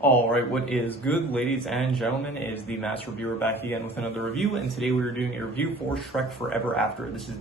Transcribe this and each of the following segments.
Alright, what is good, ladies and gentlemen, is the Themasr reviewer back again with another review, and today we are doing a review for Shrek Forever After. This is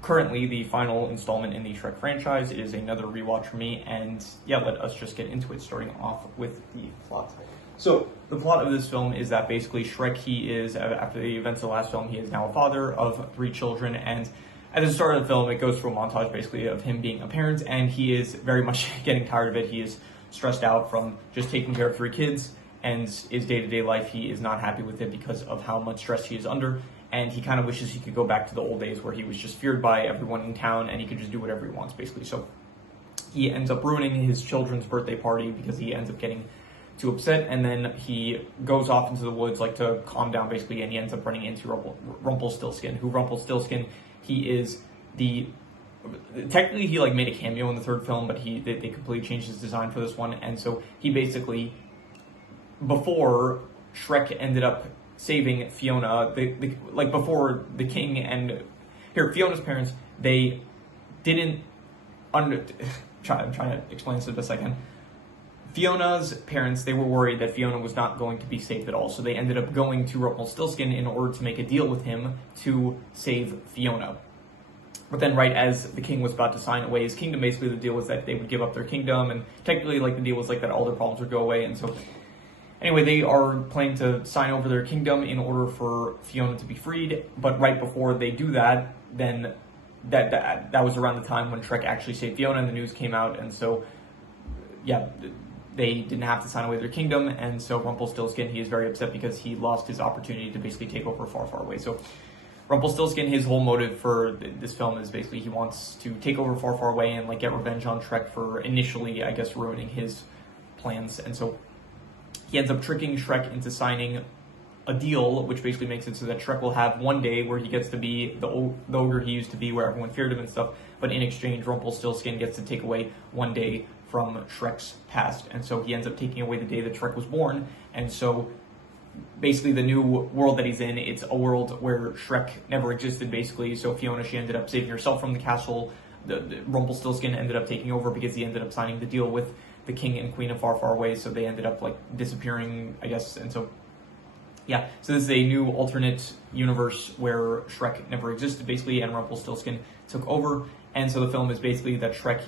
currently the final installment in the Shrek franchise. It is another rewatch for me, and yeah, let us just get into it, starting off with the plot. So, the plot of this film is that basically Shrek, he is, after the events of the last film, he is now a father of 3 children, and at the start of the film, it goes through a montage basically of him being a parent, and he is very much getting tired of it. He is stressed out from just taking care of 3 kids, and his day-to-day life, he is not happy with it because of how much stress he is under, and he kind of wishes he could go back to the old days where he was just feared by everyone in town and he could just do whatever he wants, basically. So he ends up ruining his children's birthday party because he ends up getting too upset, and then he goes off into the woods like to calm down, basically, and he ends up running into Rumpelstiltskin, who Rumpelstiltskin, he is technically he like made a cameo in the 3rd film, but they completely changed his design for this one, and so he basically, before Shrek ended up saving Fiona, like before the king and Fiona's parents, they didn't I'm trying to explain this as best I can. Fiona's parents, they were worried that Fiona was not going to be saved at all, so they ended up going to Rumpelstiltskin in order to make a deal with him to save Fiona. But then right as the king was about to sign away his kingdom, basically the deal was that they would give up their kingdom, and technically like the deal was like that all their problems would go away, and so anyway, they are planning to sign over their kingdom in order for Fiona to be freed, but right before they do that, then that was around the time when Shrek actually saved Fiona and the news came out, and so yeah, they didn't have to sign away their kingdom, and so Rumpelstiltskin, he is very upset because he lost his opportunity to basically take over Far, Far Away. So Rumpelstiltskin, his whole motive for this film is basically he wants to take over Far, Far Away and like get revenge on Shrek for initially, I guess, ruining his plans. And so he ends up tricking Shrek into signing a deal, which basically makes it so that Shrek will have one day where he gets to be the ogre he used to be, where everyone feared him and stuff, but in exchange, Rumpelstiltskin gets to take away one day from Shrek's past. And so he ends up taking away the day that Shrek was born, and so basically the new world that he's in, it's a world where Shrek never existed, basically. So Fiona, she ended up saving herself from the castle. The Rumpelstiltskin ended up taking over because he ended up signing the deal with the king and queen of Far, Far Away, so they ended up like disappearing, I guess. And so yeah, so this is a new alternate universe where Shrek never existed, basically, and Rumpelstiltskin took over. And so the film is basically that Shrek,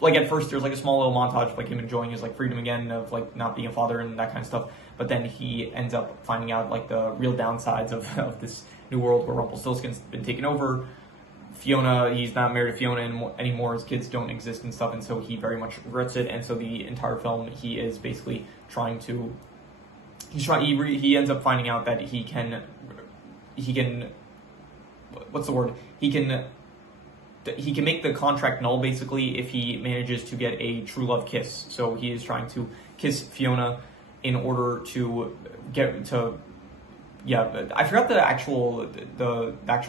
like at first there's like a small little montage of like him enjoying his like freedom again, of like not being a father and that kind of stuff, but then he ends up finding out like the real downsides of this new world where Rumpelstiltskin's been taken over. Fiona, he's not married to Fiona anymore, his kids don't exist and stuff, and so he very much regrets it. And so the entire film, he is basically he ends up finding out that he can make the contract null, basically, if he manages to get a true love kiss. So he is trying to kiss Fiona in order to get to, yeah, I forgot the actual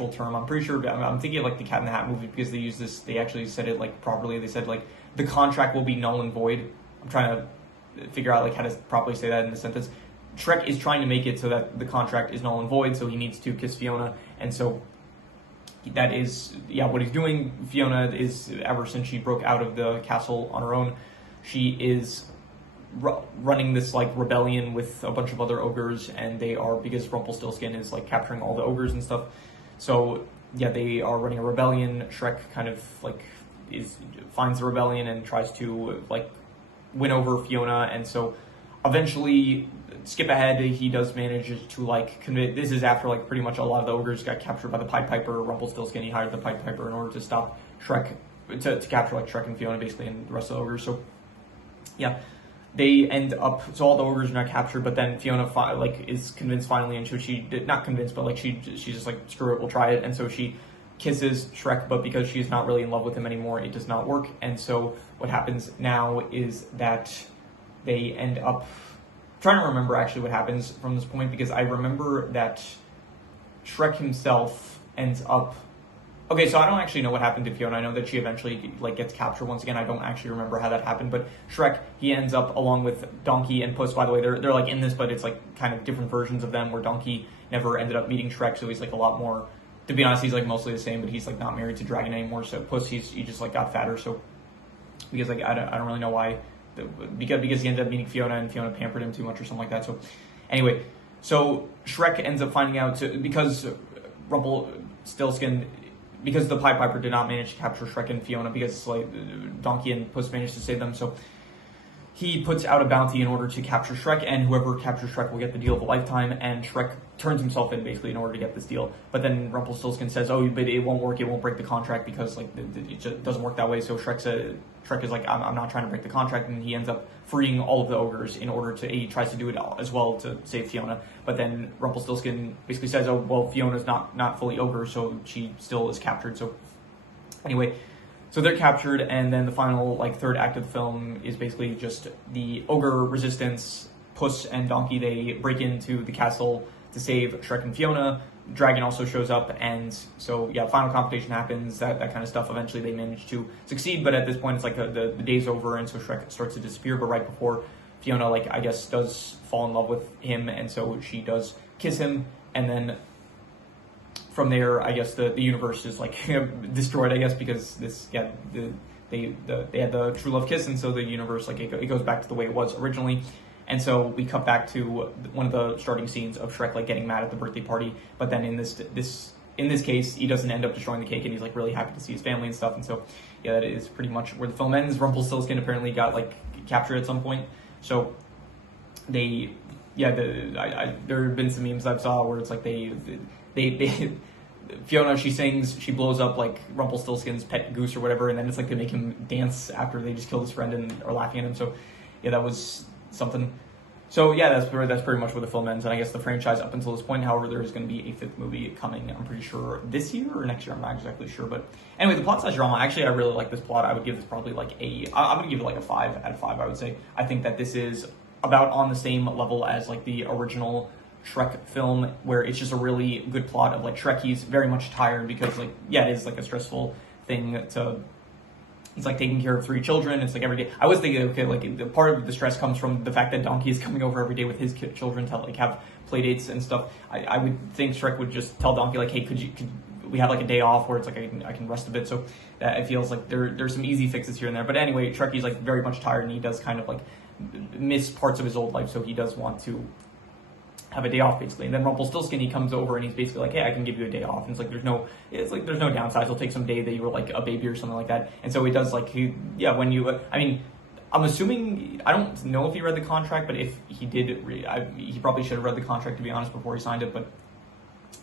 term. I'm pretty sure, I'm thinking of like the Cat in the Hat movie, because they use this, they actually said it like properly. They said like the contract will be null and void. I'm trying to figure out like how to properly say that in the sentence. Shrek is trying to make it so that the contract is null and void, so he needs to kiss Fiona, and so that is, yeah, what he's doing. Fiona is, ever since she broke out of the castle on her own, she is running this like rebellion with a bunch of other ogres, and they are, because Rumpelstiltskin is like capturing all the ogres and stuff, so yeah, they are running a rebellion. Shrek kind of like finds the rebellion and tries to like win over Fiona, and so eventually, skip ahead, he does manage to like convince. This is after like pretty much a lot of the ogres got captured by the Pied Piper. Rumpelstiltskin, he hired the Pied Piper in order to stop Shrek, to capture like Shrek and Fiona, basically, and the rest of the ogres. So yeah, they end up, so all the ogres are not captured, but then Fiona is convinced finally, and she not convinced, but like she's just like, screw it, we'll try it, and so she kisses Shrek, but because she's not really in love with him anymore, it does not work. And so what happens now is that they end up trying to remember actually what happens from this point, because I remember that Shrek himself ends up, okay, so I don't actually know what happened to Fiona. I know that she eventually like gets captured once again. I don't actually remember how that happened, but Shrek, he ends up, along with Donkey and Puss, by the way, they're like in this, but it's like kind of different versions of them, where Donkey never ended up meeting Shrek, so he's like a lot more, to be honest, he's like mostly the same, but he's like not married to Dragon anymore. So Puss, he just like got fatter, so because like I don't really know why because he ended up meeting Fiona and Fiona pampered him too much or something like that. So anyway, so Shrek ends up finding out because Rumpelstiltskin, because the Pied Piper did not manage to capture Shrek and Fiona because like Donkey and Puss managed to save them. So he puts out a bounty in order to capture Shrek, and whoever captures Shrek will get the deal of a lifetime, and Shrek turns himself in basically in order to get this deal. But then Rumpelstiltskin says, oh, but it won't work, it won't break the contract because like it just doesn't work that way. So Shrek is like, I'm not trying to break the contract, and he ends up freeing all of the ogres in order to, he tries to do it as well to save Fiona. But then Rumpelstiltskin basically says, oh, well, Fiona's not fully ogre, so she still is captured. So anyway, so they're captured, and then the final, like, third act of the film is basically just the ogre resistance. Puss and Donkey, they break into the castle to save Shrek and Fiona. Dragon also shows up, and so, yeah, final confrontation happens, that kind of stuff. Eventually they manage to succeed, but at this point it's like the day's over, and so Shrek starts to disappear, but right before Fiona, like, I guess, does fall in love with him, and so she does kiss him, and then from there, I guess the universe is like destroyed, I guess, because they had the true love kiss, and so the universe, like, it goes back to the way it was originally. And so we cut back to one of the starting scenes of Shrek, like, getting mad at the birthday party, but then in this case, he doesn't end up destroying the cake, and he's like really happy to see his family and stuff. And so yeah, that is pretty much where the film ends. Rumpelstiltskin apparently got like captured at some point, so there have been some memes I've saw where it's like they Fiona, she sings, she blows up like Rumpelstiltskin's pet goose or whatever, and then it's like they make him dance after they just killed his friend and are laughing at him. So yeah, that was something. So yeah, that's pretty much where the film ends, and I guess the franchise up until this point. However, there is going to be a fifth movie coming, I'm pretty sure this year or next year, I'm not exactly sure. But anyway, the plot slash drama, actually I really like this plot. I would give this probably like I'm going to give it like a 5 out of 5, I would say. I think that this is about on the same level as like the original Shrek film, where it's just a really good plot of like Shrek, he's very much tired because like, yeah, it is like a stressful thing to, he's like taking care of 3 children. It's like every day. I was thinking, okay, like the part of the stress comes from the fact that Donkey is coming over every day with his children to like have play dates and stuff. I would think Shrek would just tell Donkey like, hey, could we have like a day off where it's like I can rest a bit. So that it feels like there's some easy fixes here and there. But anyway, Shrek, he's like very much tired, and he does kind of like miss parts of his old life, so he does want to have a day off basically. And then Rumpelstiltskin, he comes over and he's basically like, hey, I can give you a day off. And it's like there's no downsides. He'll take some day that you were like a baby or something like that. And so he does like I'm assuming, I don't know if he read the contract, but if he did, he probably should have read the contract, to be honest, before he signed it. But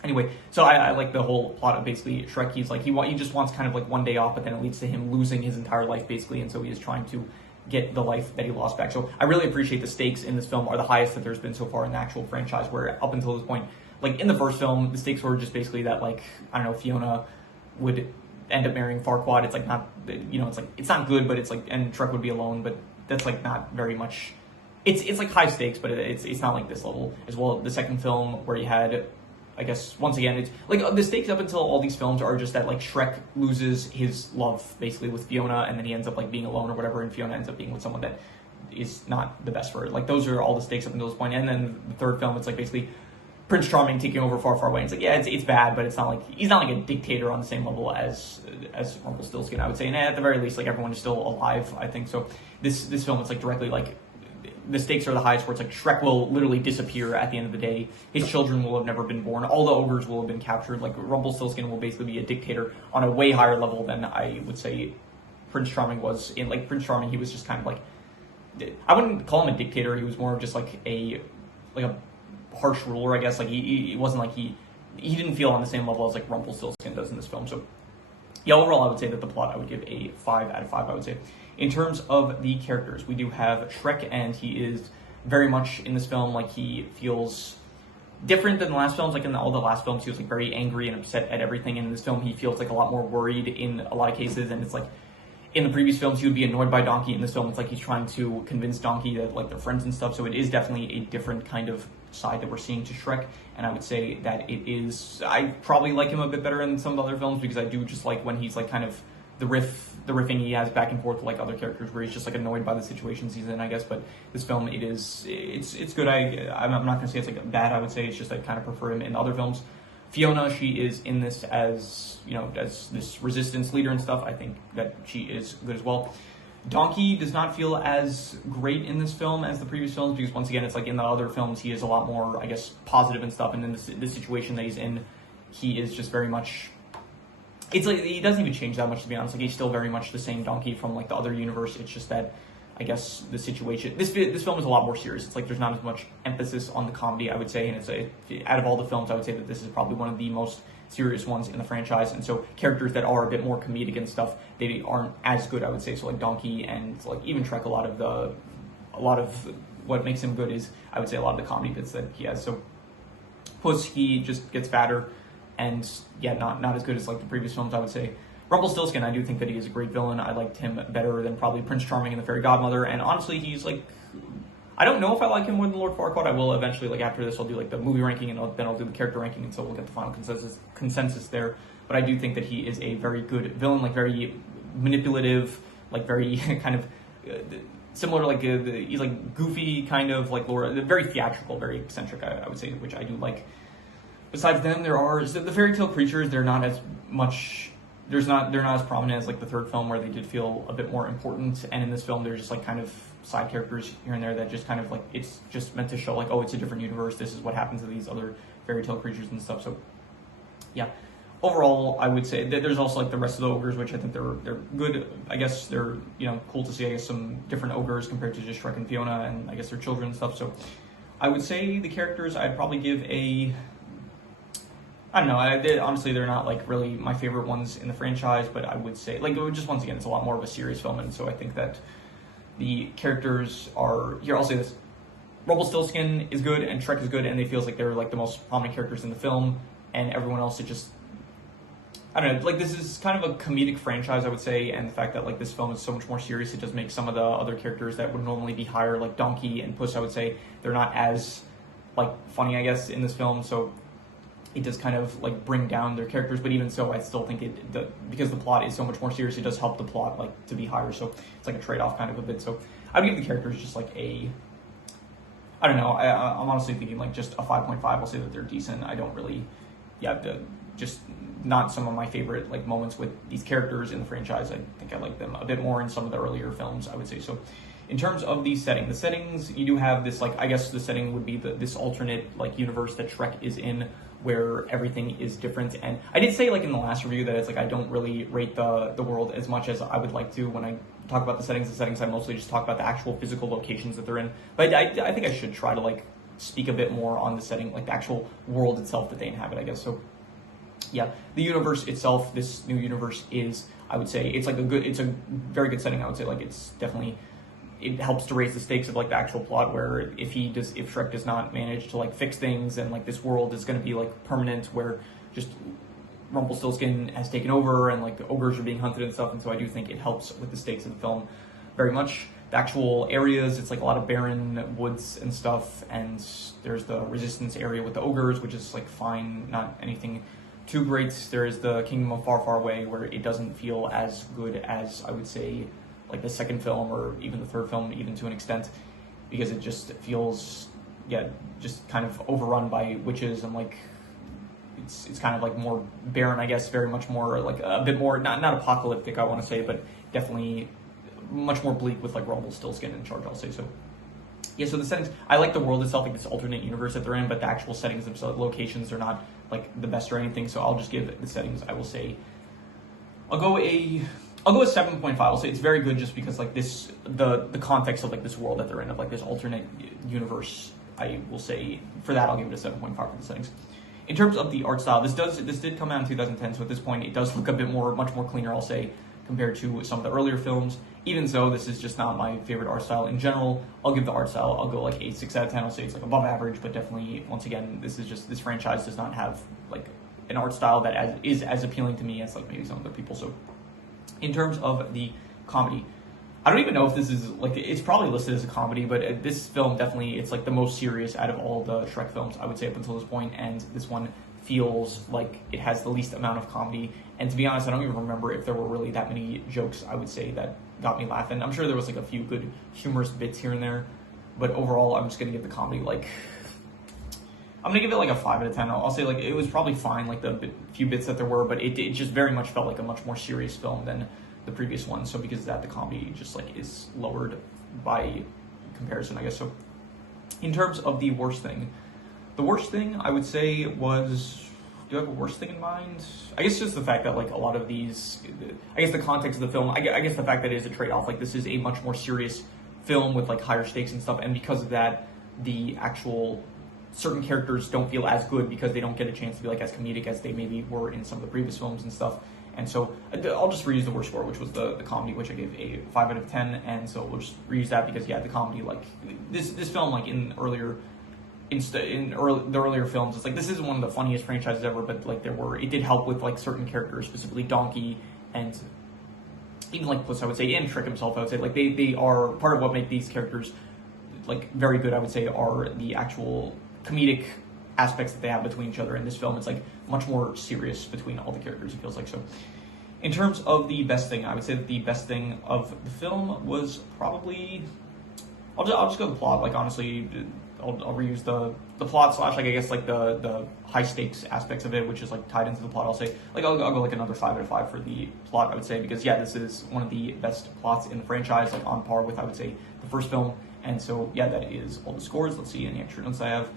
anyway, so I like the whole plot of basically Shrek. He's like, he just wants kind of like one day off, but then it leads to him losing his entire life basically. And so he is trying to get the life that he lost back. So I really appreciate the stakes in this film are the highest that there's been so far in the actual franchise, where up until this point, like in the first film, the stakes were just basically that, like, I don't know, Fiona would end up marrying Farquaad. It's like not, it's like, it's not good, but it's like, and Shrek would be alone, but that's like not very much, it's like high stakes, but it's not like this level. As well, the second film where you had, I guess, once again, it's like the stakes up until all these films are just that like Shrek loses his love basically with Fiona, and then he ends up like being alone or whatever, and Fiona ends up being with someone that is not the best for her. Like those are all the stakes up until this point. And then the third film, it's like basically Prince Charming taking over Far, Far Away. It's like, yeah, it's bad, but it's not like, he's not like a dictator on the same level as Rumpelstiltskin, I would say. And at the very least, like everyone is still alive, I think. So this film, it's like directly like, the stakes are the highest, where it's like Shrek will literally disappear at the end of the day. His children will have never been born. All the ogres will have been captured. Like Rumpelstiltskin will basically be a dictator on a way higher level than I would say Prince Charming was. In like Prince Charming, he was just kind of like, I wouldn't call him a dictator. He was more of just like a harsh ruler, I guess. Like he wasn't like he didn't feel on the same level as like Rumpelstiltskin does in this film. So yeah, overall, I would say that the plot I would give a 5 out of 5. I would say. In terms of the characters, we do have Shrek, and he is very much in this film like he feels different than the last films. Like in all the last films, he was like very angry and upset at everything. And in this film, he feels like a lot more worried in a lot of cases. And it's like in the previous films, he would be annoyed by Donkey. In this film, it's like he's trying to convince Donkey that like they're friends and stuff. So it is definitely a different kind of side that we're seeing to Shrek. And I would say that it is, I probably like him a bit better than some of the other films, because I do just like when he's like kind of the riffing he has back and forth with like other characters, where he's just like annoyed by the situations he's in, I guess. But this film, it's good. I'm not gonna say it's like bad. I would say it's just I kind of prefer him in other films. Fiona, she is in this as as this resistance leader and stuff. I think that she is good as well. Donkey does not feel as great in this film as the previous films, because once again, it's like in the other films, he is a lot more, I guess, positive and stuff, and then this situation that he's in, he is just very much, it's like, he doesn't even change that much, to be honest. Like, he's still very much the same Donkey from, like, the other universe. It's just that, I guess, the situation, this film is a lot more serious. It's like there's not as much emphasis on the comedy, I would say, and it's out of all the films, I would say that this is probably one of the most serious ones in the franchise, and so characters that are a bit more comedic and stuff, they aren't as good, I would say. So like Donkey and like even Shrek, a lot of what makes him good is, I would say, a lot of the comedy bits that he has. So Puss, he just gets fatter, and yeah, not as good as like the previous films, I would say. Rumpelstiltskin, I do think that he is a great villain. I liked him better than probably Prince Charming and the Fairy Godmother, and honestly, he's like, I don't know if I like him more than Lord Farquaad. I will eventually, like after this, I'll do like the movie ranking, and then I'll do the character ranking, and so we'll get the final consensus there. But I do think that he is a very good villain, like very manipulative, like very kind of similar, like he's like goofy, kind of like Laura, very theatrical, very eccentric, I would say, which I do like. Besides them, there are the fairy tale creatures. They're not as much. They're not as prominent as like the third film, where they did feel a bit more important. And in this film, they're just like kind of side characters here and there that just kind of like, it's just meant to show like, oh, it's a different universe. This is what happens to these other fairy tale creatures and stuff. So yeah, overall, I would say that there's also like the rest of the ogres, which I think they're good. I guess they're, you know, cool to see, I guess, some different ogres compared to just Shrek and Fiona, and I guess their children and stuff. So I would say the characters, I'd probably give I don't know. Honestly, they're not like really my favorite ones in the franchise, but I would say, like, just once again, it's a lot more of a serious film, and so I think that the characters are here. I'll say this: Rumpelstiltskin is good, and Shrek is good, and they feels like they're like the most prominent characters in the film, and everyone else, it just, I don't know. Like, this is kind of a comedic franchise, I would say, and the fact that like this film is so much more serious, it does make some of the other characters that would normally be higher, like Donkey and Puss, I would say, they're not as like funny, I guess, in this film. So it does kind of like bring down their characters, but even so, I still think because the plot is so much more serious, it does help the plot like to be higher. So it's like a trade-off kind of a bit. So I would give the characters just like I don't know. I'm honestly thinking like just a 5.5. I'll say that they're decent. I don't really, just not some of my favorite like moments with these characters in the franchise. I think I like them a bit more in some of the earlier films, I would say. So in terms of the settings, you do have this, like, I guess the setting would be this alternate like universe that Shrek is in, where everything is different. And I did say like in the last review that it's like I don't really rate the world as much as I would like to. When I talk about the settings, I mostly just talk about the actual physical locations that they're in. But I think I should try to like speak a bit more on the setting, like the actual world itself that they inhabit, I guess. So yeah, the universe itself, this new universe is, I would say, it's a very good setting. I would say, like, it's definitely, it helps to raise the stakes of like the actual plot, where if Shrek does not manage to like fix things, and like this world is going to be like permanent, where just Rumpelstiltskin has taken over and like the ogres are being hunted and stuff. And so I do think it helps with the stakes of the film very much. The actual areas, it's like a lot of barren woods and stuff, and there's the resistance area with the ogres, which is like fine, not anything too great. There is the Kingdom of Far, Far Away, where it doesn't feel as good as, I would say, like the second film or even the third film, even to an extent, because it just feels, just kind of overrun by witches, and like it's kind of like more barren, I guess, very much more like a bit more not apocalyptic, I want to say, but definitely much more bleak with like Rumpelstiltskin in charge, I'll say. So yeah, so the settings, I like the world itself, like this alternate universe that they're in, but the actual settings themselves, locations, are not like the best or anything. So I'll just give the settings, I will say, I'll go a 7.5. I'll say it's very good just because like this, the context of like this world that they're in, of like this alternate universe, I will say for that I'll give it a 7.5 for the settings. In terms of the art style, this did come out in 2010, so at this point it does look a bit much more cleaner, I'll say, compared to some of the earlier films. Even so, this is just not my favorite art style in general. I'll give the art style, I'll go like a 6 out of 10. I'll say it's like above average, but definitely, once again, this franchise does not have like an art style that is as appealing to me as like maybe some other people. So in terms of the comedy, I don't even know if this is like, it's probably listed as a comedy, but this film definitely, it's like the most serious out of all the Shrek films, I would say, up until this point, and this one feels like it has the least amount of comedy. And to be honest, I don't even remember if there were really that many jokes, I would say, that got me laughing. I'm sure there was like a few good humorous bits here and there, but overall, I'm just gonna give the comedy like, I'm gonna give it like a 5 out of 10. I'll say like it was probably fine, like the few bits that there were, but it just very much felt like a much more serious film than the previous one. So because of that, the comedy just like is lowered by comparison, I guess. So in terms of the worst thing I would say was, do you have a worst thing in mind? I guess just the fact that like a lot of these, I guess the context of the film, I guess the fact that it is a trade-off, like this is a much more serious film with like higher stakes and stuff, and because of that, the actual certain characters don't feel as good because they don't get a chance to be like as comedic as they maybe were in some of the previous films and stuff. And so I'll just reuse the worst score, which was the comedy, which I gave a 5 out of 10, and so we'll just reuse that because yeah, the comedy, like this film, like in the earlier films, it's like this isn't one of the funniest franchises ever, but like it did help with like certain characters, specifically Donkey and even like Puss, I would say, and Shrek himself, I would say, like they are part of what make these characters like very good, I would say, are the actual comedic aspects that they have between each other. In this film, it's like much more serious between all the characters, it feels like. So in terms of the best thing, I would say that the best thing of the film was probably, I'll just go with the plot. Like honestly, I'll reuse the plot slash like I guess like the high stakes aspects of it, which is like tied into the plot. I'll say like I'll go like another 5 out of 5 for the plot, I would say, because yeah, this is one of the best plots in the franchise, like on par with, I would say, the first film. And so yeah, that is all the scores. Let's see any extra notes I have.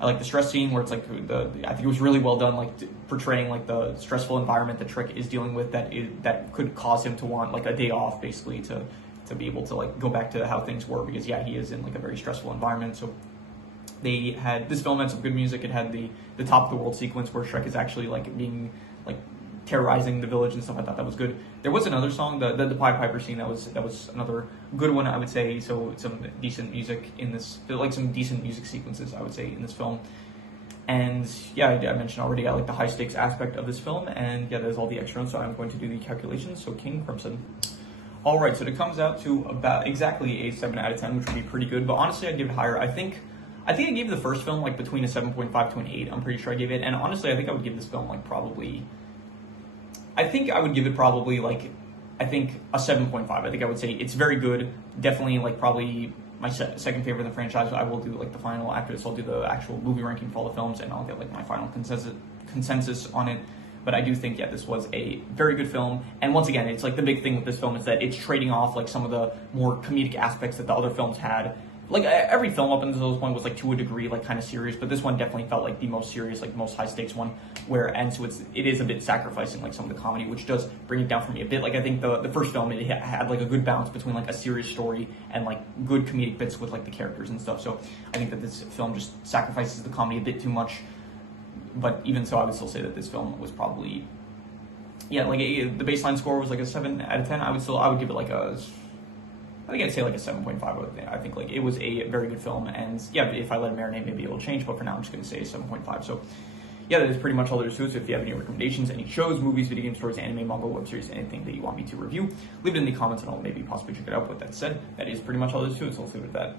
I like the stress scene where it's like I think it was really well done, like portraying like the stressful environment that Shrek is dealing with that could cause him to want like a day off, basically, to be able to like go back to how things were, because yeah, he is in like a very stressful environment. So this film had some good music. It had the top of the world sequence where Shrek is actually like being like terrorizing the village and stuff. I thought that was good. There was another song, the Pied Piper scene, that was another good one, I would say. So some decent music in this, like some decent music sequences, I would say, in this film. And yeah, I mentioned already, I like the high stakes aspect of this film. And yeah, there's all the extra notes, so I'm going to do the calculations. So King Crimson. All right, so it comes out to about exactly a 7 out of 10, which would be pretty good. But honestly, I'd give it higher. I think I gave the first film like between a 7.5 to an 8. I'm pretty sure I gave it. And honestly, I think I would give this film like probably, I think I would give it probably like, I think a 7.5. I think I would say it's very good. Definitely like probably my second favorite in the franchise. I will do like the final after this. I'll do the actual movie ranking for all the films, and I'll get like my final consensus on it. But I do think, yeah, this was a very good film. And once again, it's like the big thing with this film is that it's trading off like some of the more comedic aspects that the other films had. Like every film up until this point was like to a degree like kind of serious, but this one definitely felt like the most serious, like most high stakes one. And so it is a bit sacrificing like some of the comedy, which does bring it down for me a bit. Like I think the first film, it had like a good balance between like a serious story and like good comedic bits with like the characters and stuff. So I think that this film just sacrifices the comedy a bit too much. But even so, I would still say that this film was probably, yeah, like the baseline score was like a 7 out of 10. I would give it like I think I'd say like a 7.5. I think like it was a very good film, and yeah, if I let it marinate, maybe it'll change. But for now, I'm just going to say 7.5. So yeah, that is pretty much all there is to it. So if you have any recommendations, any shows, movies, video game stories, anime, manga, web series, anything that you want me to review, leave it in the comments, and I'll maybe possibly check it out. With that said, that is pretty much all there is to it. So I'll leave it at that.